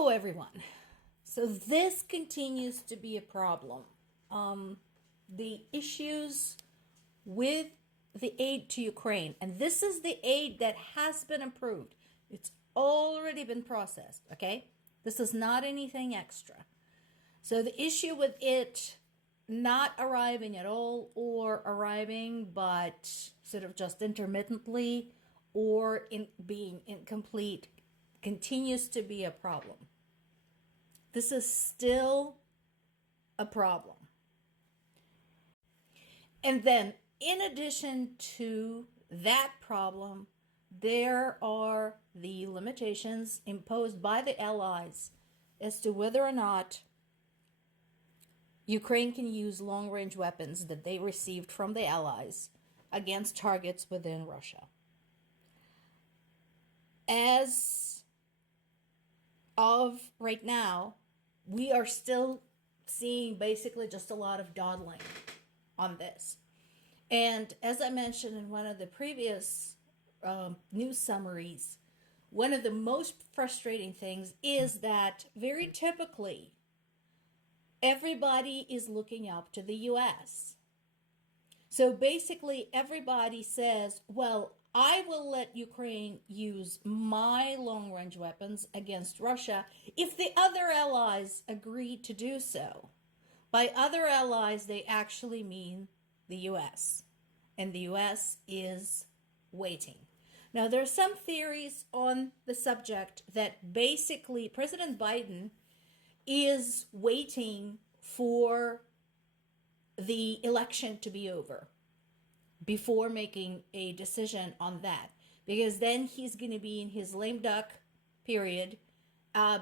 Hello, everyone. So this continues to be a problem. The issues with the aid to Ukraine, and this is the aid that has been approved. It's already been processed, okay? This is not anything extra. So the issue with it not arriving at all or arriving but sort of just intermittently or in being incomplete continues to be a problem. This is still a problem. And then, in addition to that problem, there are the limitations imposed by the Allies as to whether or not Ukraine can use long-range weapons that they received from the Allies against targets within Russia. As of right now, we are still seeing basically just a lot of dawdling on this. And as I mentioned in one of the previous news summaries, one of the most frustrating things is that very typically everybody is looking up to the US. So basically everybody says, well, I will let Ukraine use my long-range weapons against Russia if the other allies agree to do so. By other allies, they actually mean the US. And the US is waiting. Now, there are some theories on the subject that basically President Biden is waiting for the election to be over before making a decision on that, because then he's going to be in his lame duck period,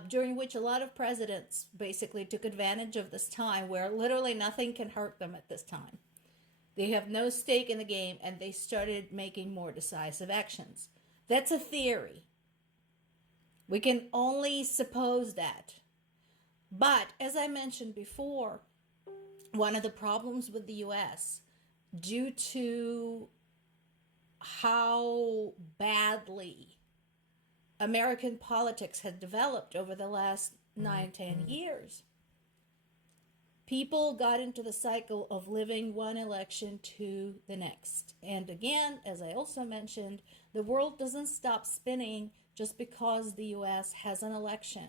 during which a lot of presidents basically took advantage of this time where literally nothing can hurt them at this time. They have no stake in the game and they started making more decisive actions. That's a theory. We can only suppose that. But as I mentioned before, one of the problems with the US, due to how badly American politics had developed over the last 9-10 years, people got into the cycle of living one election to the next. And again, as I also mentioned, the world doesn't stop spinning just because the US has an election.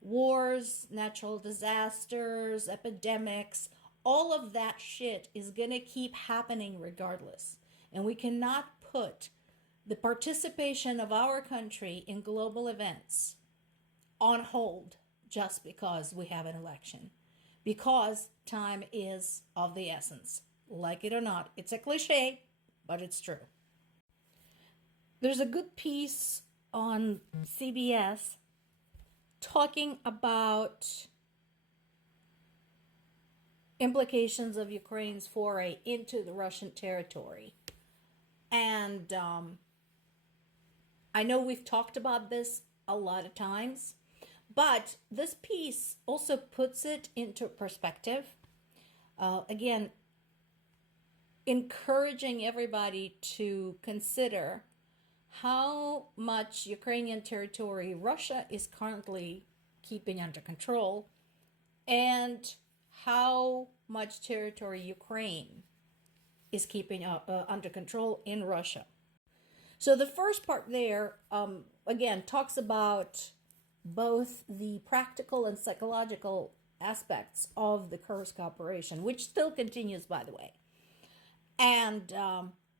Wars, natural disasters, epidemics, all of that shit is going to keep happening regardless. And we cannot put the participation of our country in global events on hold just because we have an election. Because time is of the essence. Like it or not, it's a cliche, but it's true. There's a good piece on CBS talking about implications of Ukraine's foray into the Russian territory. And I know we've talked about this a lot of times, but this piece also puts it into perspective. Again, encouraging everybody to consider how much Ukrainian territory Russia is currently keeping under control and how much territory Ukraine is keeping under control in Russia. So the first part there, again, talks about both the practical and psychological aspects of the Kursk operation, which still continues, by the way. And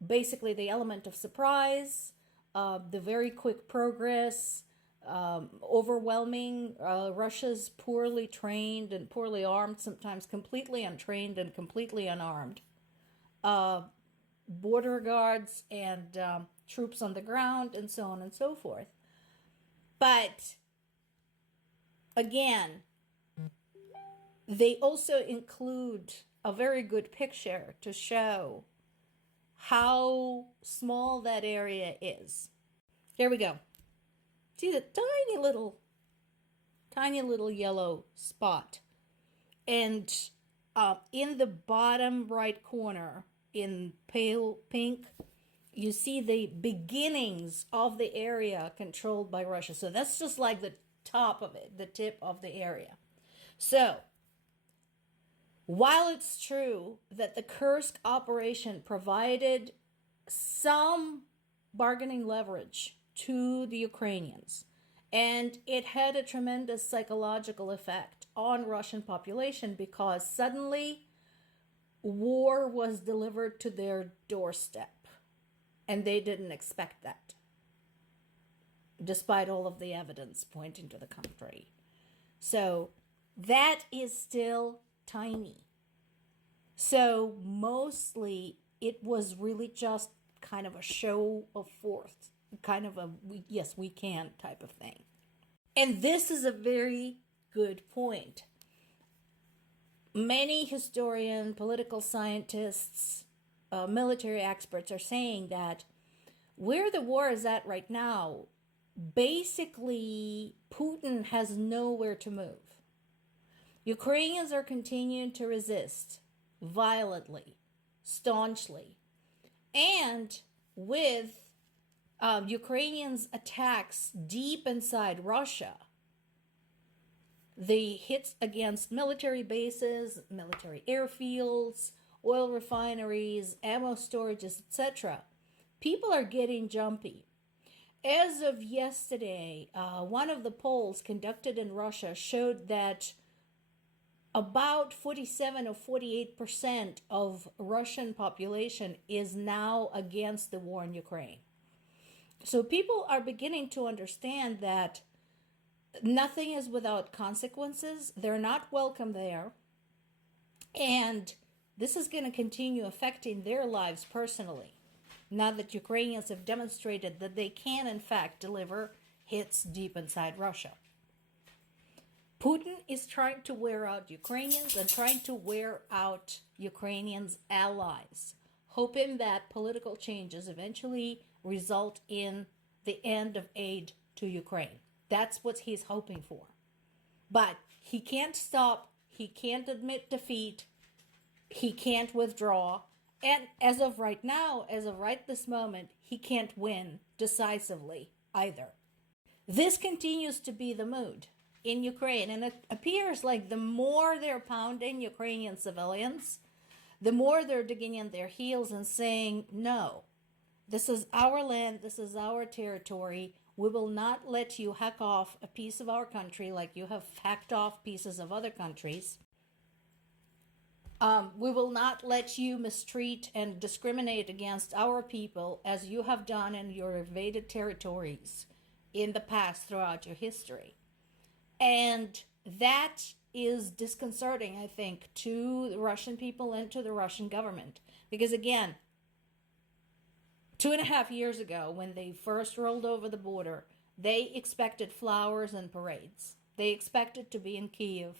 basically the element of surprise, the very quick progress, overwhelming Russia's poorly trained and poorly armed, sometimes completely untrained and completely unarmed border guards and troops on the ground, and so on and so forth. But again, they also include a very good picture to show how small that area is. Here we go. See the tiny little yellow spot. And in the bottom right corner, in pale pink, you see the beginnings of the area controlled by Russia. So that's just like the top of it, the tip of the area. So, while it's true that the Kursk operation provided some bargaining leverage to the Ukrainians, and it had a tremendous psychological effect on Russian population because suddenly war was delivered to their doorstep, and they didn't expect that, despite all of the evidence pointing to the contrary. So that is still tiny. So mostly it was really just kind of a show of force, kind of a yes, we can type of thing. And this is a very good point. Many historians, political scientists, military experts are saying that where the war is at right now, basically Putin has nowhere to move. Ukrainians are continuing to resist violently, staunchly, and with Ukrainians' attacks deep inside Russia, the hits against military bases, military airfields, oil refineries, ammo storages, etc., people are getting jumpy. As of yesterday, one of the polls conducted in Russia showed that about 47 or 48% of Russian population is now against the war in Ukraine. So people are beginning to understand that nothing is without consequences. They're not welcome there. And this is going to continue affecting their lives personally, now that Ukrainians have demonstrated that they can, in fact, deliver hits deep inside Russia. Putin is trying to wear out Ukrainians and trying to wear out Ukrainians' allies, hoping that political changes eventually result in the end of aid to Ukraine. That's what he's hoping for. But he can't stop, he can't admit defeat, he can't withdraw, and as of right now, as of right this moment, he can't win decisively either. This continues to be the mood in Ukraine, and it appears like the more they're pounding Ukrainian civilians, the more they're digging in their heels and saying, no, this is our land, this is our territory, we will not let you hack off a piece of our country like you have hacked off pieces of other countries. We will not let you mistreat and discriminate against our people as you have done in your invaded territories in the past throughout your history. And that is disconcerting, I think, to the Russian people and to the Russian government. Because again, 2.5 years ago, when they first rolled over the border, they expected flowers and parades. They expected to be in Kyiv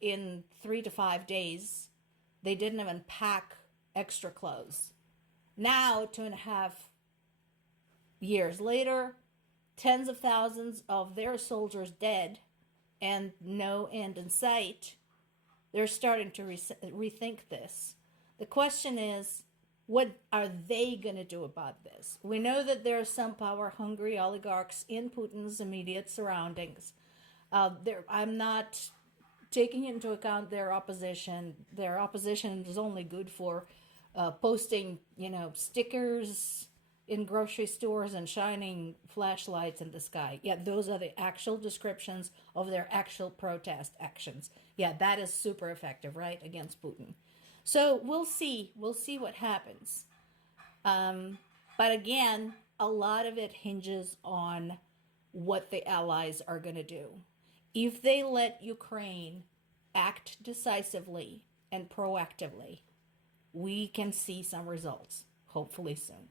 in 3 to 5 days. They didn't even pack extra clothes. Now, 2.5 years later, tens of thousands of their soldiers dead and no end in sight, they're starting to rethink this. The question is, what are they going to do about this? We know that there are some power-hungry oligarchs in Putin's immediate surroundings. I'm not taking into account their opposition. Their opposition is only good for posting, stickers in grocery stores and shining flashlights in the sky. Yeah, those are the actual descriptions of their actual protest actions. Yeah, that is super effective, right, against Putin. So we'll see what happens. But again, a lot of it hinges on what the allies are going to do. If they let Ukraine act decisively and proactively, we can see some results, hopefully soon.